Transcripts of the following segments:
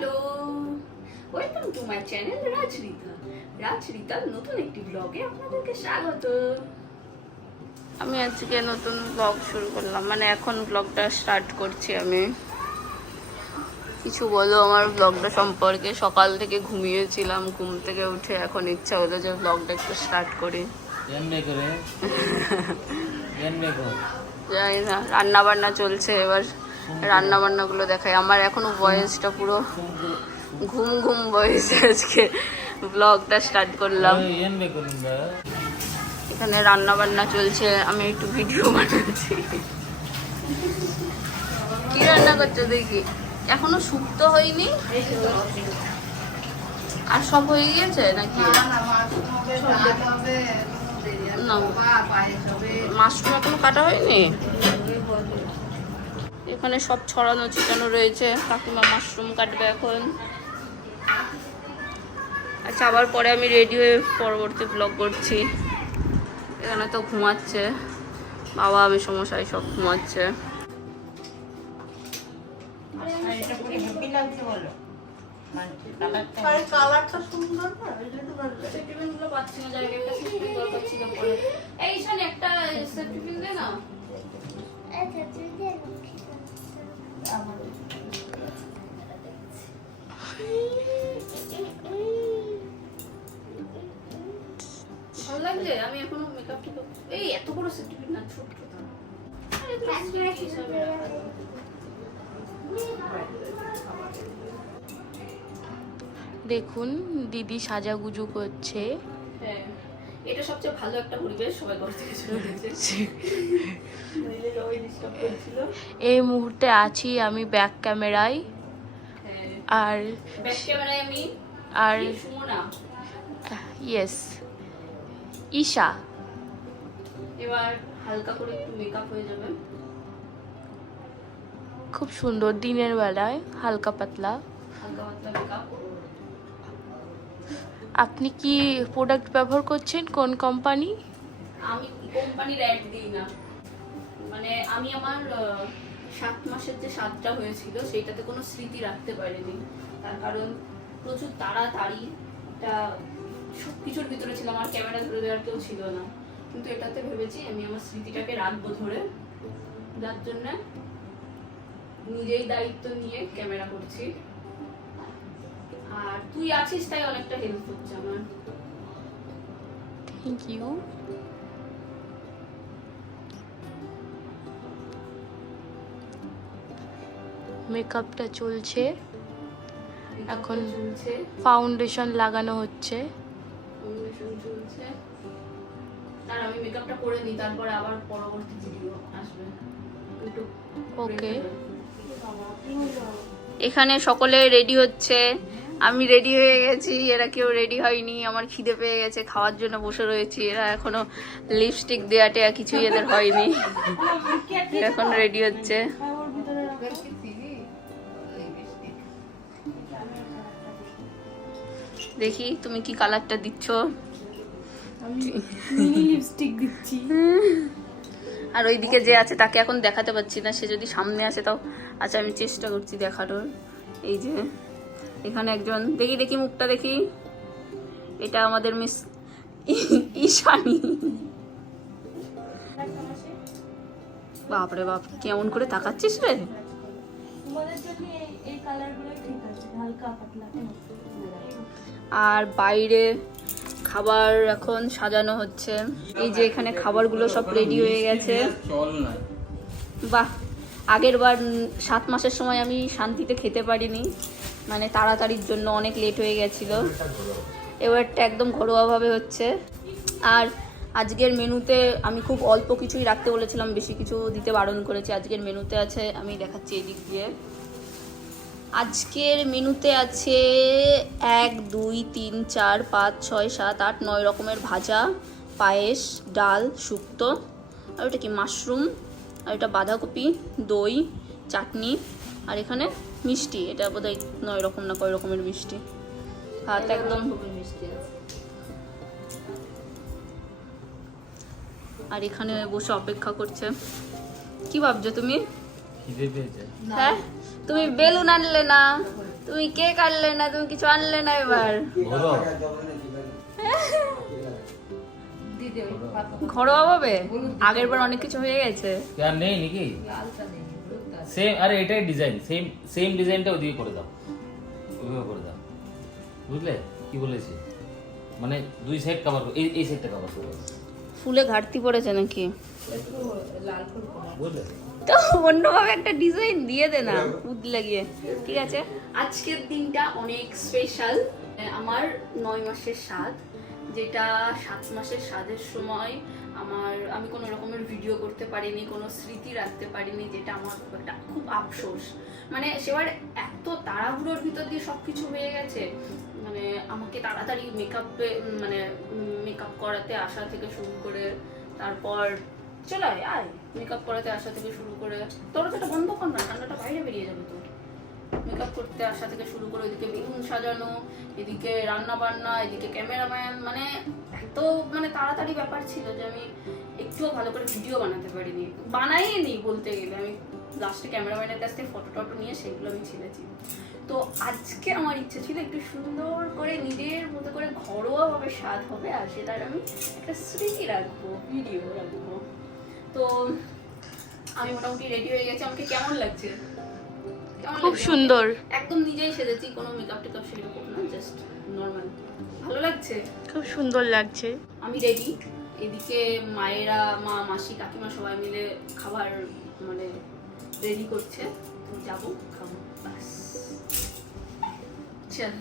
Hello, welcome to my channel রাজরিতার নতুন একটি ব্লগে আপনাদেরকে স্বাগত। আমি আজকে নতুন ব্লগ শুরু করলাম, মানে এখন ব্লগটা স্টার্ট করছি। আমি কিছু বলো আমার ব্লগটা সম্পর্কে। সকাল থেকে ঘুমিয়েছিলাম, ঘুম থেকে উঠে এখন ইচ্ছা হলো যে ব্লগটা একটু স্টার্ট করি। জানি না, রান্না বান্না চলছে, এবার রান্না বান্নাগুলো দেখাই। আমার এখনো ভয়েসটা পুরো ঘুম ঘুম ভয়েসে আজকে ব্লগটা স্টার্ট করলাম। এখানে রান্না বান্না চলছে, আমি একটু ভিডিও বানাচ্ছি। কি রান্না করছো দেখি? এখনো শুক্তো হয়নি আর সব হয়ে গিয়েছে নাকি? না, মাশরুম এখনো কাটা হয়নি। এখানে সব ছড়ানো ছিটানো রয়েছে। কাকিমা মাশরুম কাটবে এখন। আচ্ছা, আবার পরে আমি রেডি হয়ে পরবর্তী ব্লগ করছি। এখানে তো ঘুমাচ্ছে বাবা, আমি সমস্যায় সব ঘুমাচ্ছে। ভালো লাগছে। আমি এখনো মেকআপ টিকআপ, এই এত বড় সেটিফিকেট না, ছোট দেখুন দিদি সাজাগুজু করছে। হ্যাঁ, এটা সবচেয়ে ভালো একটা পরিবেশ, সবাই ঘর থেকে চলে গেছে। এই মুহূর্তে আছি আমি ব্যাক ক্যামেরায়। আর ব্যাক ক্যামেরায় আমি আর সুমনা, ইয়েস ঈশা। এবার হালকা করে একটু মেকআপ হয়ে যাবে। খুব সুন্দর দিনের বেলায় হালকা পাতলা। হালকা পাতলা মেকআপ। আপনি কি প্রোডাক্ট ব্যবহার করছেন? কোন কোম্পানি? আমি কোম্পানির অ্যাড দিই না, মানে আমি আমার 7 মাসের যে স্বাদটা হয়েছিল সেইটাতে কোনো স্মৃতি রাখতে পারিনি। তার কারণ প্রচুর তাড়াতাড়ি একটা সব কিছুর ভিতরে ছিল, আমার ক্যামেরা ধরে দেওয়ার কেউ ছিল না। কিন্তু এটাতে ভেবেছি আমি আমার স্মৃতিটাকে রাখবো ধরে, যার জন্য নিজেই দায়িত্ব নিয়ে ক্যামেরা করছি। আর তুই আছিস তাই অনেকটা হেল্প হচ্ছে আমার। Thank you. মেকআপটা চলছে, এখন চলছে, ফাউন্ডেশন লাগানো হচ্ছে। ফাউন্ডেশন চলছে। আর আমি মেকআপটা করে নিই, তারপরে আবার পরবর্তী ভিডিও আসবে। ওকে। এখানে সকলে রেডি হচ্ছে, আমি রেডি হয়ে গেছি, এরা কেউ রেডি হয়নি। আমার খিদে পেয়ে গেছে, খাওয়ার জন্য বসে রয়েছি। এরা এখনো লিপস্টিক দেওয়া টেয়া কিছুই এদের হয়নি, এখন রেডি হচ্ছে। দেখি তুমি কি কালারটা দিচ্ছ। লিপস্টিক দিচ্ছি। আর ওইদিকে যে আছে তাকে এখন দেখাতে পাচ্ছি না, সে যদি সামনে আসে তাও। আচ্ছা, আমি চেষ্টা করছি দেখানোর। এই যে এখানে একজন, দেখি দেখি মুখটা দেখি, এটা আমাদের মিস ঈশানী। বাপরে বাপ, কেমন করে তাকাচ্ছিস রে। আর বাইরে খাবার এখন সাজানো হচ্ছে। এই যে এখানে খাবারগুলো সব রেডি হয়ে গেছে। বাহ, আগের বার 7 মাসের সময় আমি শান্তিতে খেতে পারিনি, মানে তাড়াতাড়ির জন্য অনেক লেট হয়ে গেছিল। এবারটা একদম ঘরোয়াভাবে হচ্ছে। আর আজকের মেনুতে আমি খুব অল্প কিছুই রাখতে বলেছিলাম, বেশি কিছু দিতে বারণ করেছি। আজকের মেনুতে আছে, আমি দেখাচ্ছি এদিক দিয়ে। আজকের মেনুতে আছে 1 2 3 4 5 6 7 8 9 রকমের ভাজা, পায়েস, ডাল, শুক্তো, আর ওটা কি মাশরুম, আর এটা বাঁধাকপি, দই, চাটনি, আর এখানে মিষ্টি। এটা বোধহয় 9 রকম না কয় রকমের মিষ্টি। ভাত একদম মিষ্টি আছে। আর এখানে বসে অপেক্ষা করছে। কি ভাবছো তুমি? হ্যাঁ, তুমি বেলুন আনলে না, তুমি কেক আনলে না, তুমি কিছু আনলে না এবার। বলো ঘরোয়া ভাবে আগের বার অনেক কিছু হয়ে গেছে। আর নেই নাকি সেম? আরে এটাই ডিজাইন, সেম সেম ডিজাইনটা ওদিকে করে দাও, ওইভাবে করে দাও, বুঝলে কি বলেছি? মানে দুই সাইড কভার, এই সাইডটা কভার করো। ফুলে ঘাটতি পড়েছে নাকি? বুঝলে? তো অন্যভাবে একটা ডিজাইন দিয়ে দে না, উদ লাগিয়ে। ঠিক আছে, আজকের দিনটা অনেক স্পেশাল। আমার 9 মাসের স্বাদ, যেটা 7 মাসের স্বাদের সময় আমি কোনো রকমের ভিডিও করতে পারিনি, কোনো স্মৃতি রাখতে পারিনি, যেটা আমার খুব আফসোস। মানে সেবার এত তাড়াহুড়োর ভিতর দিয়ে সবকিছু হয়ে গেছে, মানে আমাকে তাড়াতাড়ি মেকআপ করাতে আসা থেকে শুরু করে, তারপর চলে আয় মেকআপ করাতে আসা থেকে শুরু করে, দরজাটা বন্ধ কর না, ঠান্ডাটা বাইরে বেরিয়ে যাবে তো। মেকআপ করতে আসা থেকে শুরু করে ওইদিকে বেলুন সাজানো, এদিকে রান্না বান্না, এদিকে ক্যামেরাম্যান, মানে এত তাড়াতাড়ি ব্যাপার ছিল যে আমি একটুও ভালো করে ভিডিও বানাতে পারিনি, বানাইনি বলতে গেলে। আমি লাস্টে ক্যামেরাম্যানের কাছ থেকে ফটো টটো নিয়ে সেগুলো আমি ছেড়েছি। তো আজকে আমার ইচ্ছে ছিল একটু সুন্দর করে নিজের মতো করে ঘরোয়াভাবে স্বাদ হবে, আর সেটার আমি একটা স্মৃতি রাখবো, ভিডিও রাখবো। তো আমি মোটামুটি রেডি হয়ে গেছি। আমাকে কেমন লাগছে? খুব সুন্দর। একদম নিজেই সেজেছি, কোনো মেকআপ টেকআপ সেরকম না, জাস্ট নর্মাল। ভালো লাগছে? খুব সুন্দর লাগছে। আমি রেডি। এদিকে মায়েরা, মাসি, কাকিমা সবাই মিলে খাবার রেডি করছে, তো যাবো, খাবো, বাস। চল।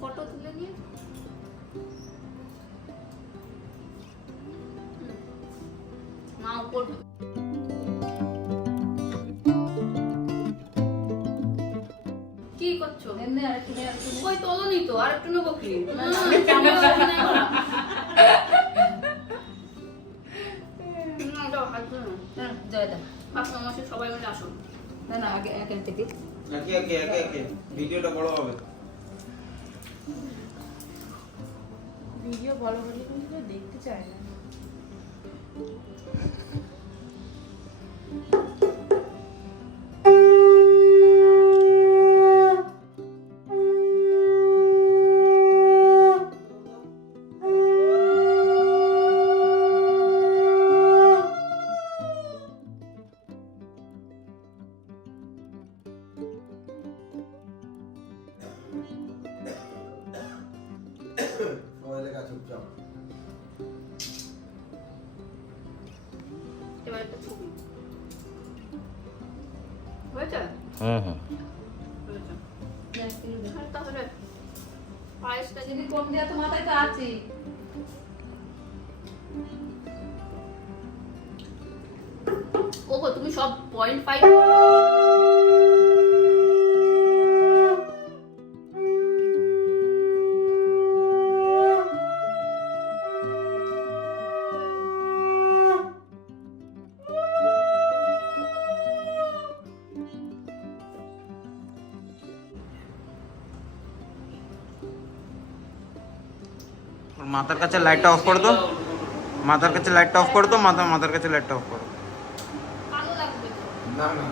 ফটো তুলে নিয়ে মা উপর কি করছো? কই তোলনি তো, আর একটু নেবো কি? সবাই মিলে আসো। না না, আগে এখান থেকে ভিডিওটা বড় হবে। ভিডিও বড় হলে কিন্তু কেউ দেখতে চায় না। এবার একটা ছবি হয়েছে? তাহলে পায়েসটা যদি কম দেওয়া তো মাথায় তো আছে। ওগো তুমি সব 0.5 মাথার কাছে লাইটটা অফ করে দাও, মাথার কাছে লাইটটা অফ করে দাও, মাথার কাছে লাইটটা অফ করো। ভালো লাগবে তো। না না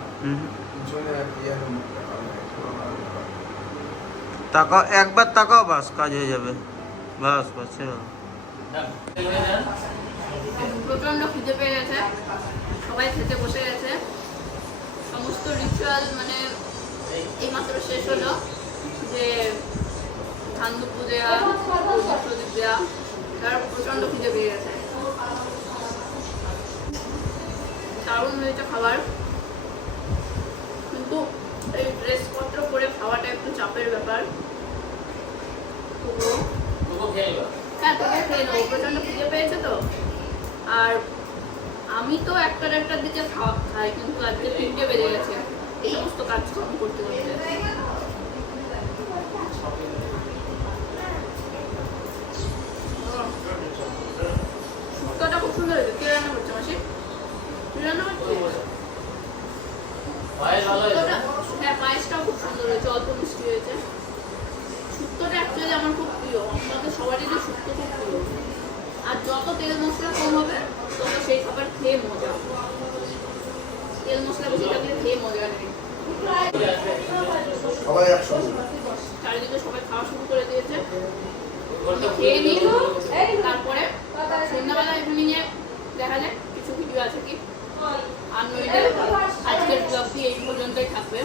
তাকাও, একবার তাকাও, বাস কাজ হয়ে যাবে। বাস বাস প্রচন্ড খিদে পেয়ে গেছে, সবাই খেতে বসে গেছে। সমস্ত রিচুয়াল এইমাত্র শেষ হলো, যে ধান দুপুর দেওয়া, প্রদীপ দেওয়া, তার প্রচন্ড খিদে পেয়ে গেছে। দারুণ হয়েছে খাবার, কিন্তু এই ড্রেসপত্র পরে খাওয়াটা একটু চাপের ব্যাপার। তবুও তোকে খেয়ে এবার হ্যাঁ তোকে খেয়ে নেবো, প্রচন্ড খিদে পেয়েছে তো। আর আমি তো একটার দিকে খাওয়া খাই, কিন্তু আজকে 3টে বেজে গেছে এই সমস্ত কাজকর্ম করতে করতে। শুক্তোটা খুব সুন্দর হয়েছে। কে রান্না করছে মাসি? তুই রান্না করছিস? পায়েস ভালো হয়েছে শুক্তোটা, হ্যাঁ পায়েসটাও খুব সুন্দর হয়েছে, অল্প মিষ্টি হয়েছে। শুক্তোটা অ্যাকচুয়ালি আমার খুব প্রিয়, আমাদের সবারই যে শুক্তো খুব প্রিয়। আর যত তেল মশলা কম হবে তত সেই খাবার খেয়ে মজা, তেল মশলা বেশি থাকলে খেয়ে মজা নেই। চারিদিকে সবাই খাওয়া শুরু করে দিয়েছে, খেয়ে নিই, তারপরে সন্ধ্যাবেলা ইভিনিংয়ে দেখা যায় কিছু ভিডিও আছে কি। আর নইলে আজকের ব্লগটি এই পর্যন্তই থাকবে।